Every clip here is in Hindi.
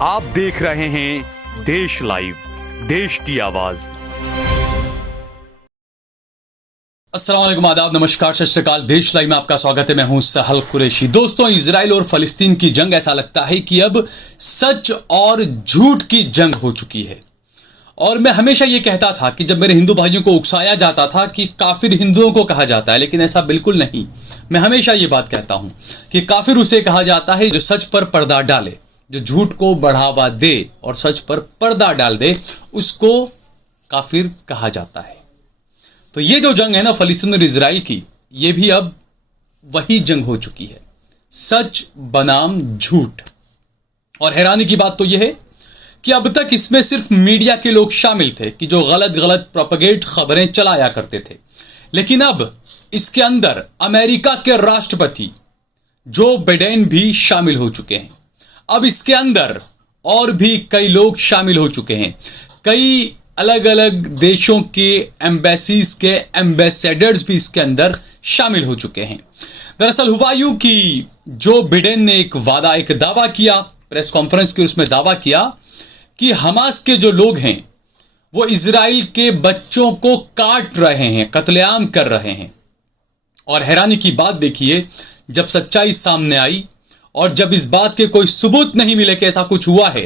आप देख रहे हैं देश लाइव, देश की आवाज। अस्सलाम वालेकुम, आदाब, नमस्कार, सत श्री अकाल। देश लाइव में आपका स्वागत है। मैं हूं सहल कुरैशी। दोस्तों, इजराइल और फलस्तीन की जंग, ऐसा लगता है कि अब सच और झूठ की जंग हो चुकी है। और मैं हमेशा ये कहता था कि जब मेरे हिंदू भाइयों को उकसाया जाता था कि काफिर हिंदुओं को कहा जाता है, लेकिन ऐसा बिल्कुल नहीं। मैं हमेशा ये बात कहता हूं कि काफिर उसे कहा जाता है जो सच पर पर्दा डाले, जो झूठ को बढ़ावा दे और सच पर पर्दा डाल दे, उसको काफिर कहा जाता है। तो ये जो जंग है ना फलस्तीन और इजराइल की, ये भी अब वही जंग हो चुकी है, सच बनाम झूठ। और हैरानी की बात तो यह है कि अब तक इसमें सिर्फ मीडिया के लोग शामिल थे कि जो गलत गलत प्रोपेगेट खबरें चलाया करते थे, लेकिन अब इसके अंदर अमेरिका के राष्ट्रपति जो बाइडेन भी शामिल हो चुके हैं। अब इसके अंदर और भी कई लोग शामिल हो चुके हैं। कई अलग अलग देशों के एम्बेसीज के एम्बेसडर्स भी इसके अंदर शामिल हो चुके हैं। दरअसल हुआ यूं कि जो बाइडेन ने एक दावा किया प्रेस कॉन्फ्रेंस के, उसमें दावा किया कि हमास के जो लोग हैं वो इजराइल के बच्चों को काट रहे हैं, कत्लेआम कर रहे हैं। और हैरानी की बात देखिए, जब सच्चाई सामने आई और जब इस बात के कोई सबूत नहीं मिले कि ऐसा कुछ हुआ है,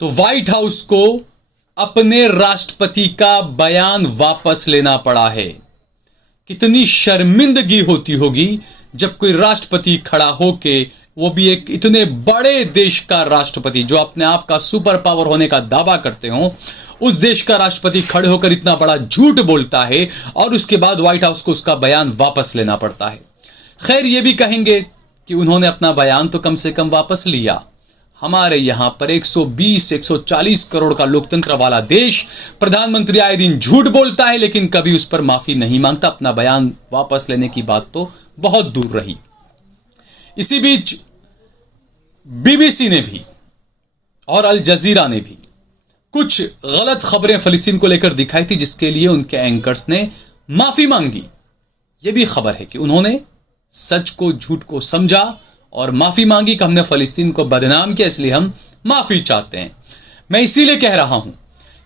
तो व्हाइट हाउस को अपने राष्ट्रपति का बयान वापस लेना पड़ा है। कितनी शर्मिंदगी होती होगी जब कोई राष्ट्रपति खड़ा होके, वो भी एक इतने बड़े देश का राष्ट्रपति जो अपने आप का सुपर पावर होने का दावा करते हो, उस देश का राष्ट्रपति खड़े होकर इतना बड़ा झूठ बोलता है और उसके बाद व्हाइट हाउस को उसका बयान वापस लेना पड़ता है। खैर, ये भी कहेंगे कि उन्होंने अपना बयान तो कम से कम वापस लिया। हमारे यहां पर 120-140 करोड़ का लोकतंत्र वाला देश, प्रधानमंत्री आए दिन झूठ बोलता है लेकिन कभी उस पर माफी नहीं मांगता। अपना बयान वापस लेने की बात तो बहुत दूर रही। इसी बीच बीबीसी ने भी और अल जजीरा ने भी कुछ गलत खबरें फलस्तीन को लेकर दिखाई थी, जिसके लिए उनके एंकर्स ने माफी मांगी। यह भी खबर है कि उन्होंने सच को झूठ को समझा और माफी मांगी कि हमने फलस्तीन को बदनाम किया, इसलिए हम माफी चाहते हैं। मैं इसीलिए कह रहा हूं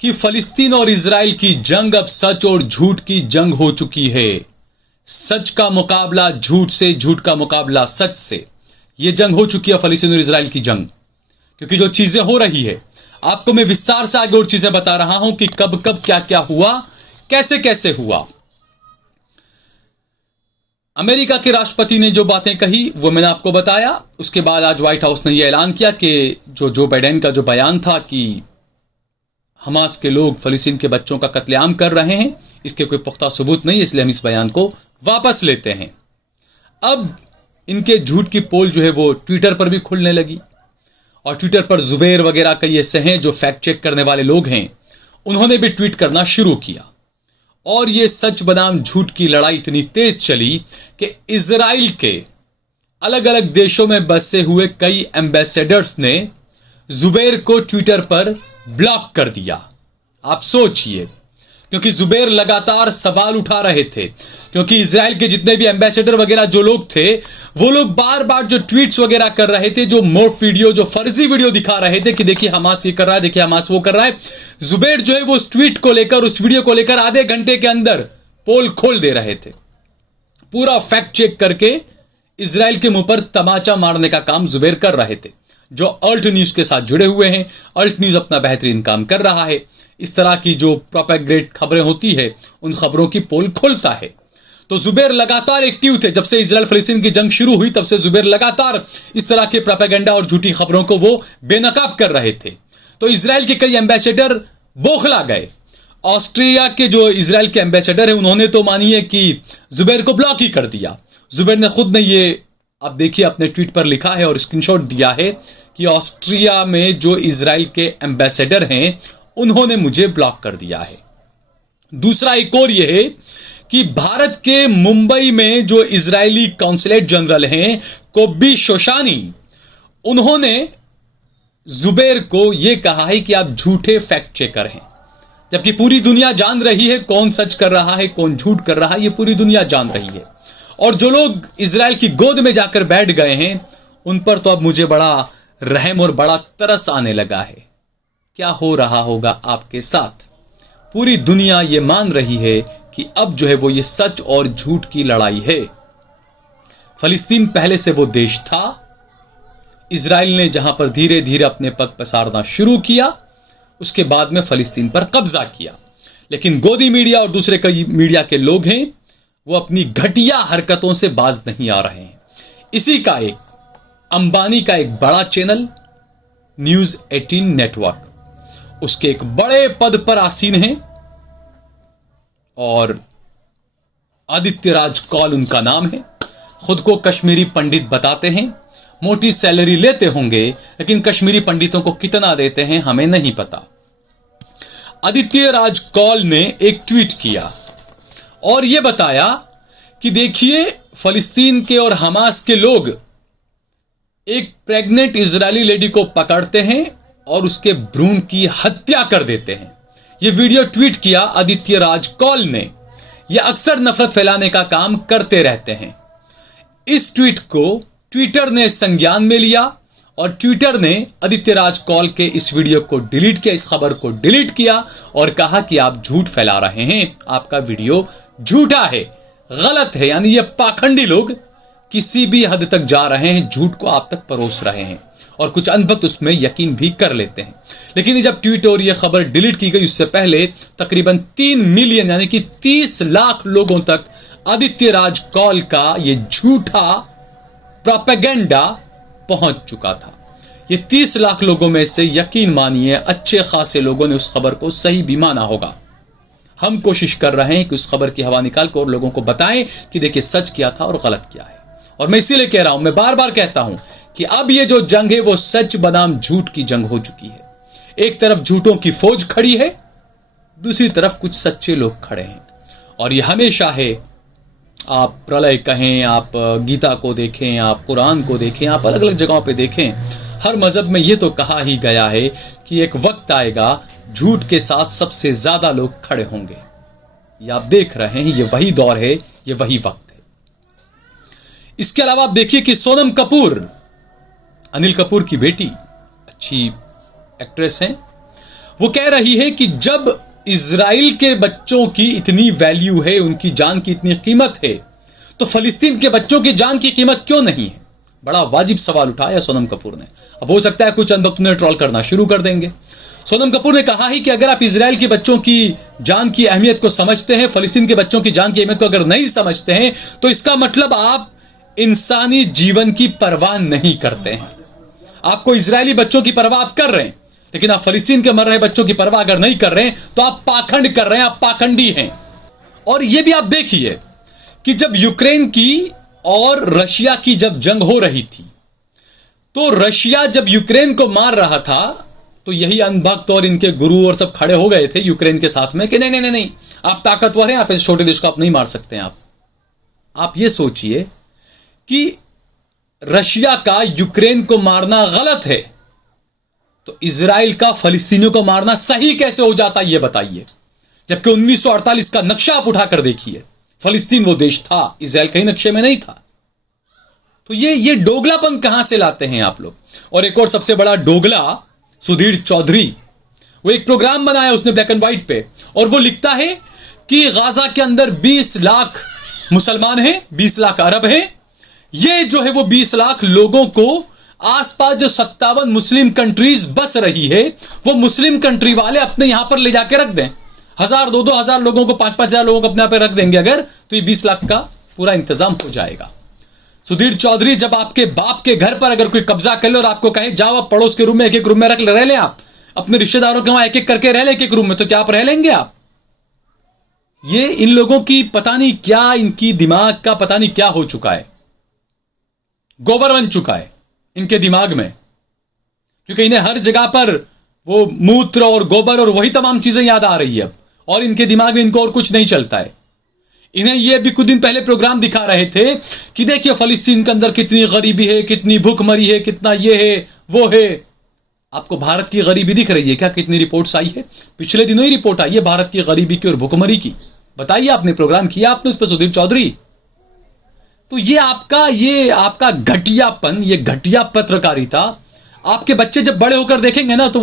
कि फलस्तीन और इजराइल की जंग अब सच और झूठ की जंग हो चुकी है। सच का मुकाबला झूठ से, झूठ का मुकाबला सच से। यह जंग हो चुकी है फलस्तीन और इजराइल की जंग। क्योंकि जो चीजें हो रही है, आपको मैं विस्तार से आगे और चीजें बता रहा हूं कि कब कब क्या क्या हुआ, कैसे कैसे हुआ। अमेरिका के राष्ट्रपति ने जो बातें कही वो मैंने आपको बताया। उसके बाद आज व्हाइट हाउस ने यह ऐलान किया कि जो बाइडेन का जो बयान था कि हमास के लोग फलस्तीन के बच्चों का कत्लेआम कर रहे हैं, इसके कोई पुख्ता सबूत नहीं, इसलिए हम इस बयान को वापस लेते हैं। अब इनके झूठ की पोल जो है वो ट्विटर पर भी खुलने लगी और ट्विटर पर जुबैर वगैरह कई ऐसे हैं जो फैक्ट चेक करने वाले लोग हैं, उन्होंने भी ट्वीट करना शुरू किया। और ये सच बनाम झूठ की लड़ाई इतनी तेज चली कि इजराइल के अलग अलग देशों में बसे हुए कई एम्बेसडर्स ने जुबैर को ट्विटर पर ब्लॉक कर दिया। आप सोचिए, क्योंकि जुबैर लगातार सवाल उठा रहे थे, क्योंकि इजराइल के जितने भी एम्बेसडर वगैरह जो लोग थे, वो लोग बार बार जो ट्वीट्स वगैरह कर रहे थे, जो मोर्फ वीडियो, जो फर्जी वीडियो दिखा रहे थे कि देखिए हमास ये कर रहा है, देखिए हमास वो कर रहा है। जुबैर जो है वो उस ट्वीट को लेकर, उस वीडियो को लेकर आधे घंटे के अंदर पोल खोल दे रहे थे। पूरा फैक्ट चेक करके इजराइल के मुंह पर तमाचा मारने का काम जुबैर कर रहे थे, जो अल्ट न्यूज के साथ जुड़े हुए हैं। अल्ट न्यूज अपना बेहतरीन काम कर रहा है, इस तरह की जो प्रोपेगेट खबरें होती है उन खबरों की पोल खोलता है। तो जुबैर लगातार एक्टिव थे। जब से इजराइल फलस्तीन की जंग शुरू हुई तब से जुबैर लगातार इस तरह के प्रोपेगेंडा और झूठी खबरों को वो बेनकाब कर रहे थे। तो इजराइल के कई एम्बेसडर बौखला गए। ऑस्ट्रिया के जो इजराइल के एम्बेसडर है, उन्होंने तो मानिए कि जुबैर को ब्लॉक ही कर दिया। जुबैर ने खुद ने ये, आप देखिए, अपने ट्वीट पर लिखा है और स्क्रीनशॉट दिया है कि ऑस्ट्रिया में जो इजराइल के एम्बेसडर हैं उन्होंने मुझे ब्लॉक कर दिया है। दूसरा एक और यह है कि भारत के मुंबई में जो इजरायली कॉन्सुलेट जनरल हैं कोब्बी शोशानी, उन्होंने जुबैर को यह कहा है कि आप झूठे फैक्ट चेकर हैं, जबकि पूरी दुनिया जान रही है कौन सच कर रहा है कौन झूठ कर रहा है, ये पूरी दुनिया जान रही है। और जो लोग इजराइल की गोद में जाकर बैठ गए हैं उन पर तो अब मुझे बड़ा रहम और बड़ा तरस आने लगा है। क्या हो रहा होगा आपके साथ? पूरी दुनिया ये मान रही है कि अब जो है वो ये सच और झूठ की लड़ाई है। फलस्तीन पहले से वो देश था, इजराइल ने जहां पर धीरे धीरे अपने पग पसारना शुरू किया, उसके बाद में फलस्तीन पर कब्जा किया। लेकिन गोदी मीडिया और दूसरे कई मीडिया के लोग हैं, वो अपनी घटिया हरकतों से बाज नहीं आ रहे हैं। इसी का एक अंबानी का एक बड़ा चैनल न्यूज 18 नेटवर्क, उसके एक बड़े पद पर आसीन हैं और आदित्य राज कौल उनका नाम है। खुद को कश्मीरी पंडित बताते हैं, मोटी सैलरी लेते होंगे, लेकिन कश्मीरी पंडितों को कितना देते हैं हमें नहीं पता। आदित्य राज कौल ने एक ट्वीट किया और यह बताया कि देखिए, फलस्तीन के और हमास के लोग एक प्रेग्नेंट इजरायली लेडी को पकड़ते हैं और उसके भ्रूण की हत्या कर देते हैं। यह वीडियो ट्वीट किया आदित्य राज कौल ने। यह अक्सर नफरत फैलाने का काम करते रहते हैं। इस ट्वीट को ट्विटर ने संज्ञान में लिया और ट्विटर ने आदित्य राज कौल के इस वीडियो को डिलीट किया, इस खबर को डिलीट किया और कहा कि आप झूठ फैला रहे हैं, आपका वीडियो झूठा है, गलत है। यानी ये पाखंडी लोग किसी भी हद तक जा रहे हैं, झूठ को आप तक परोस रहे हैं और कुछ अनभक्त उसमें यकीन भी कर लेते हैं। लेकिन जब ट्वीट और ये खबर डिलीट की गई, उससे पहले तकरीबन 3 मिलियन यानी कि 30 लाख लोगों तक आदित्य राज कौल का ये झूठा प्रोपेगेंडा पहुंच चुका था। ये 30 लाख लोगों में से यकीन मानिए अच्छे खासे लोगों ने उस खबर को सही भी माना होगा। हम कोशिश कर रहे हैं कि उस खबर की हवा निकाल कर लोगों को बताएं कि देखिए सच क्या था और गलत क्या है। और मैं इसीलिए कह रहा हूं, मैं बार बार कहता हूं कि अब ये जो जंग है वो सच बनाम झूठ की जंग हो चुकी है। एक तरफ झूठों की फौज खड़ी है, दूसरी तरफ कुछ सच्चे लोग खड़े हैं। और ये हमेशा है, आप प्रलय कहें, आप गीता को देखें, आप कुरान को देखें, आप अलग अलग जगहों पे देखें, हर मजहब में ये तो कहा ही गया है कि एक वक्त आएगा झूठ के साथ सबसे ज्यादा लोग खड़े होंगे। ये आप देख रहे हैं, ये वही दौर है, ये वही वक्त है। इसके अलावा आप देखिए कि सोनम कपूर, अनिल कपूर की बेटी, अच्छी एक्ट्रेस हैं, वो कह रही है कि जब इजराइल के बच्चों की इतनी वैल्यू है, उनकी जान की इतनी कीमत है, तो फलस्तीन के बच्चों की जान की कीमत क्यों नहीं है? बड़ा वाजिब सवाल उठाया सोनम कपूर ने। अब हो सकता है कुछ अनभक्त ने ट्रोल करना शुरू कर देंगे। सोनम कपूर ने कहा है कि अगर आप इजराइल के बच्चों की जान की अहमियत को समझते हैं, फलस्तीन के बच्चों की जान की अहमियत को अगर नहीं समझते हैं, तो इसका मतलब आप इंसानी जीवन की परवाह नहीं करते हैं। आपको इजरायली बच्चों की परवाह आप कर रहे हैं, लेकिन आप फलस्तीन के मर रहे बच्चों की परवाह अगर नहीं कर रहे हैं तो आप पाखंड कर रहे हैं, आप पाखंडी हैं। और यह भी आप देखिए कि जब यूक्रेन की और रशिया की जब जंग हो रही थी, तो रशिया जब यूक्रेन को मार रहा था, तो यही अनभक्त और इनके गुरु और सब खड़े हो गए थे यूक्रेन के साथ में कि नहीं नहीं नहीं नहीं, आप ताकतवर हैं, आप ऐसे छोटे देश को आप नहीं मार सकते हैं। आप ये सोचिए कि रशिया का यूक्रेन को मारना गलत है, तो इजराइल का फलस्तीनियों को मारना सही कैसे हो जाता, यह बताइए। जबकि 1948 का नक्शा आप उठाकर देखिए, फलस्तीन वो देश था, इजराइल कहीं नक्शे में नहीं था। तो ये डोगलापन कहां से लाते हैं आप लोग? और एक और सबसे बड़ा डोगला सुधीर चौधरी, वो एक प्रोग्राम बनाया उसने ब्लैक एंड व्हाइट पे, और वो लिखता है कि गाजा के अंदर 20 लाख मुसलमान हैं, 20 लाख अरब हैं। ये जो है वो 20 लाख लोगों को आसपास जो 57 मुस्लिम कंट्रीज बस रही है, वो मुस्लिम कंट्री वाले अपने यहां पर ले जाके रख दें। 1000, 2-2 लोगों को, 5-5 हजार लोगों को अपने यहां पर रख देंगे अगर, तो ये 20 लाख का पूरा इंतजाम हो जाएगा। सुधीर चौधरी, जब आपके बाप के घर पर अगर कोई कब्जा कर ले और आपको कहे जाओ आप पड़ोस के रूम में एक रूम में रह ले, आप अपने रिश्तेदारों के वहां एक करके रह ले एक रूम में, तो क्या आप रह लेंगे आप? ये इन लोगों की पता नहीं क्या, इनकी दिमाग का पता नहीं क्या हो चुका है, गोबर बन चुका है इनके दिमाग में, क्योंकि इन्हें हर जगह पर वो मूत्र और गोबर और वही तमाम चीजें याद आ रही है अब, और इनके दिमाग में इनको और कुछ नहीं चलता है। इन्हें ये भी कुछ दिन पहले प्रोग्राम दिखा रहे थे कि देखिए फलस्तीन के अंदर कितनी गरीबी है, कितनी भूखमरी है, कितना ये है वो है। आपको भारत की गरीबी दिख रही है क्या? कितनी रिपोर्ट्स आई है, पिछले दिनों ही रिपोर्ट आई है भारत की गरीबी की और भूखमरी की। बताइए, आपने प्रोग्राम किया आपने उस पर सुधीर चौधरी? तो ये आपका घटियापन, ये घटिया पत्रकारिता आपके बच्चे जब बड़े होकर देखेंगे ना तो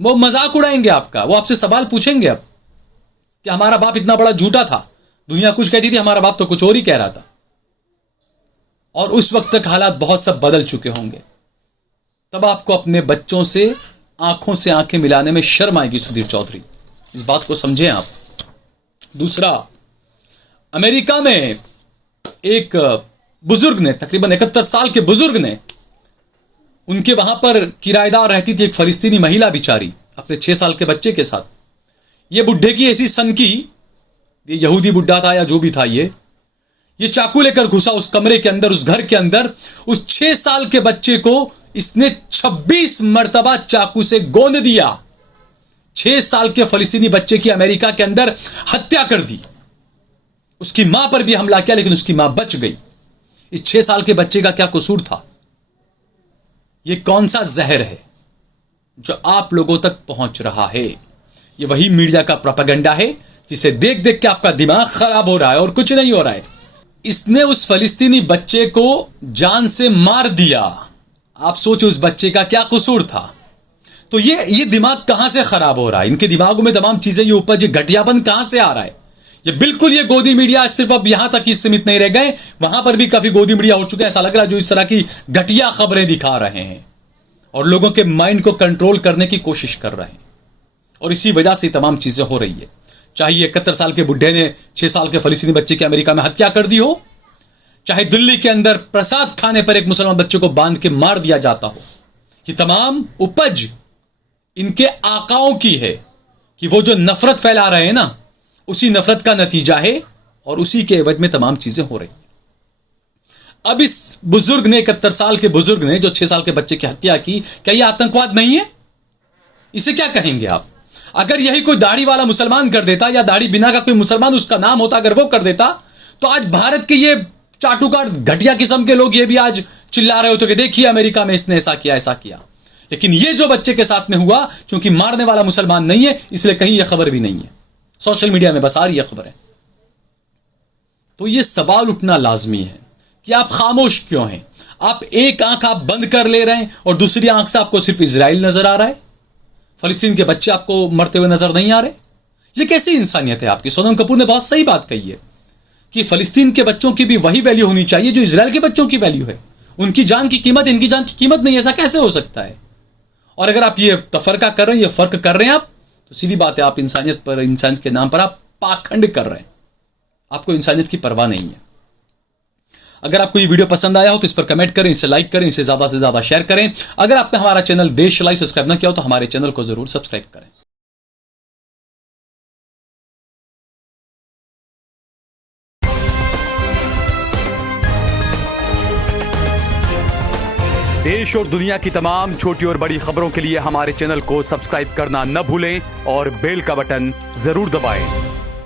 वो मजाक उड़ाएंगे आपका। वो आपसे सवाल पूछेंगे अब कि हमारा बाप इतना बड़ा झूठा था, दुनिया कुछ कहती थी, हमारा बाप तो कुछ और ही कह रहा था। और उस वक्त तक हालात बहुत सब बदल चुके होंगे। तब आपको अपने बच्चों से आंखों से आंखें मिलाने में शर्म आएगी सुधीर चौधरी, इस बात को समझें आप। दूसरा, अमेरिका में एक बुजुर्ग ने, तकरीबन 71 साल के बुजुर्ग ने, उनके वहां पर किराएदार रहती थी एक फलस्तीनी महिला बिचारी अपने 6 साल के बच्चे के साथ। ये बुढ़े की ऐसी सनकी, ये यहूदी बुढ़ा था या जो भी था, ये चाकू लेकर घुसा उस कमरे के अंदर, उस घर के अंदर। उस 6 साल के बच्चे को इसने 26 मर्तबा चाकू से गोंद दिया। 6 साल के फलस्तीनी बच्चे की अमेरिका के अंदर हत्या कर दी। उसकी मां पर भी हमला किया, लेकिन उसकी मां बच गई। इस 6 साल के बच्चे का क्या कसूर था? ये कौन सा जहर है जो आप लोगों तक पहुंच रहा है? ये वही मीडिया का प्रोपेगेंडा है जिसे देख देख के आपका दिमाग खराब हो रहा है और कुछ नहीं हो रहा है। इसने उस फलस्तीनी बच्चे को जान से मार दिया। आप सोचो उस बच्चे का क्या कसूर था। तो ये दिमाग कहां से खराब हो रहा है? इनके दिमागों में तमाम चीजें, ये उपज, ये घटियापन कहां से आ रहा है? ये बिल्कुल, ये गोदी मीडिया सिर्फ अब यहां तक ही सीमित नहीं रह गए, वहां पर भी काफी गोदी मीडिया हो चुके हैं, ऐसा लग रहा है, जो इस तरह की घटिया खबरें दिखा रहे हैं और लोगों के माइंड को कंट्रोल करने की कोशिश कर रहे हैं। और इसी वजह से तमाम चीजें हो रही है। चाहे 71 साल के बुढ़े ने 6 साल के फलस्तीनी बच्चे की अमेरिका में हत्या कर दी हो, चाहे दिल्ली के अंदर प्रसाद खाने पर एक मुसलमान बच्चे को बांध के मार दिया जाता हो, ये तमाम उपज इनके आकाओं की है कि वो जो नफरत फैला रहे हैं ना, उसी नफरत का नतीजा है और उसी के एवज में तमाम चीजें हो रही हैं। अब इस बुजुर्ग ने, 71 साल के बुजुर्ग ने जो 6 साल के बच्चे की हत्या की, क्या यह आतंकवाद नहीं है? इसे क्या कहेंगे आप? अगर यही कोई दाढ़ी वाला मुसलमान कर देता, या दाढ़ी बिना का कोई मुसलमान उसका नाम होता, अगर वो कर देता, तो आज भारत के ये चाटुकार घटिया किस्म के लोग ये भी आज चिल्ला रहे होते कि देखिए अमेरिका में इसने ऐसा किया, ऐसा किया। लेकिन ये जो बच्चे के साथ में हुआ, चूंकि मारने वाला मुसलमान नहीं है, इसलिए कहीं यह खबर भी नहीं है, सोशल मीडिया में बस आ रही है खबर है। तो ये सवाल उठना लाजमी है कि आप खामोश क्यों हैं? आप एक आंख आप बंद कर ले रहे हैं और दूसरी आंख से आपको सिर्फ इजराइल नजर आ रहा है, फलस्तीन के बच्चे आपको मरते हुए नजर नहीं आ रहे। ये कैसी इंसानियत है आपकी? सोनम कपूर ने बहुत सही बात कही है कि फलस्तीन के बच्चों की भी वही वैल्यू होनी चाहिए जो इजराइल के बच्चों की वैल्यू है। उनकी जान की कीमत इनकी जान की कीमत नहीं, ऐसा कैसे हो सकता है? और अगर आप ये तफरका कर रहे हैं, ये फर्क कर रहे हैं आप, तो सीधी बात है, आप इंसानियत पर, इंसानियत के नाम पर आप पाखंड कर रहे हैं। आपको इंसानियत की परवाह नहीं है। अगर आपको ये वीडियो पसंद आया हो तो इस पर कमेंट करें, इसे लाइक करें, इसे ज्यादा से ज्यादा शेयर करें। अगर आपने हमारा चैनल देश लाइव सब्सक्राइब न किया हो तो हमारे चैनल को जरूर सब्सक्राइब करें। देश और दुनिया की तमाम छोटी और बड़ी खबरों के लिए हमारे चैनल को सब्सक्राइब करना न भूलें और बेल का बटन जरूर दबाएं।